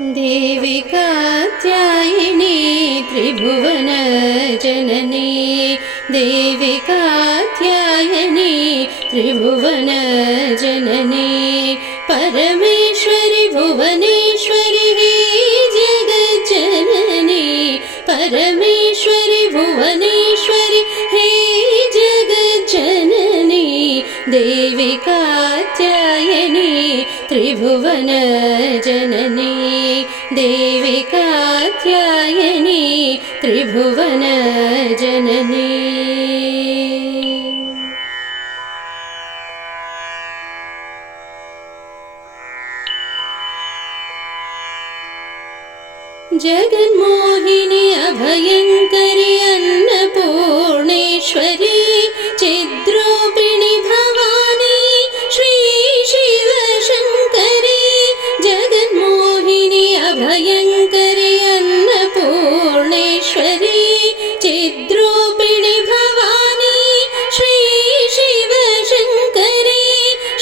देवि कात्यायिनी त्रिभुवन जननी देवि कात्यायनी त्रिभुवन जननी परमेश्वरि भुवनेश्वरि हे परमेश्वरि भुवनेश्वरि हे जगज्जननी देवि कात्यायनी त्रिभुवन जननी देवि कात्यायनी त्रिभुवन जननी। जगन्मोहिनी अभयङ्करि चिद्रूपिणि भवानी श्री शिवशङ्करी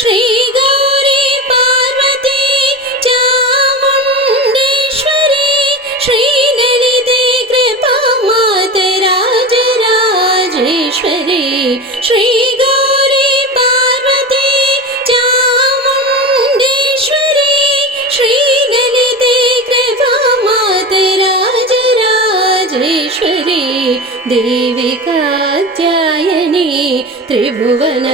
श्रीगौरी पार्वती चामुण्डेश्वरी श्रीललिते कृपा मातराजराजेश्वरी श्रीगौरी मातराजराजेश्वरी देवि कात्यायनी त्रिभुवन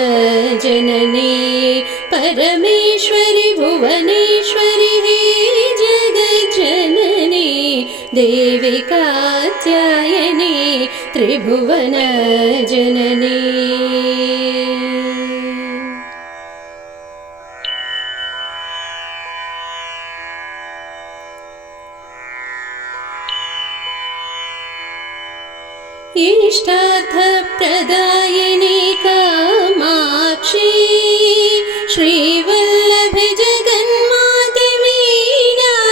जननी परमेश्वरि भुवनेश्वरि हे जगज्जननी देवि कात्यायनी इष्टार्थप्रदायिनी कामाक्षी श्रीवल्लभे जगन्माते मीनाक्षी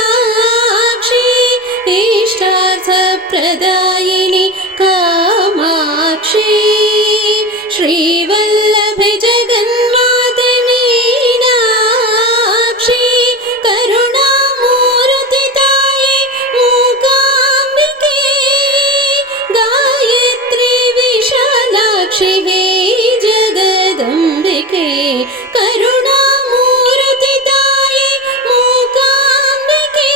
इष्टार्थप्रदायिनी कामाक्षी जगदम्बिके करुणामूर्तिताये मूकाम्बिके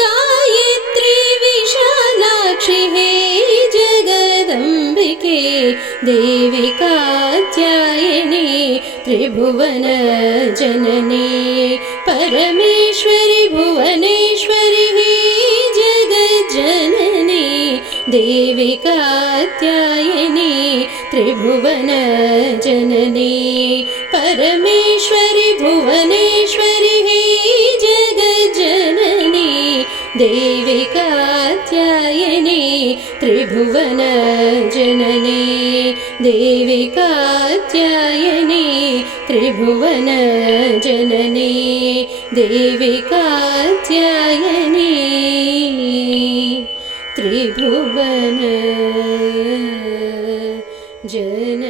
गायत्री विशालाक्षि हे जगदम्बिके देवि कात्यायनी त्रिभुवन जननी परमेश्वरि भुवनेश्वरि देवि कात्यायनी त्रिभुवन जननी। परमेश्वरि भुवनेश्वरि हे जगज्जननी। देवि कात्यायनी त्रिभुवन जननी। देवि त्रिभुवन जन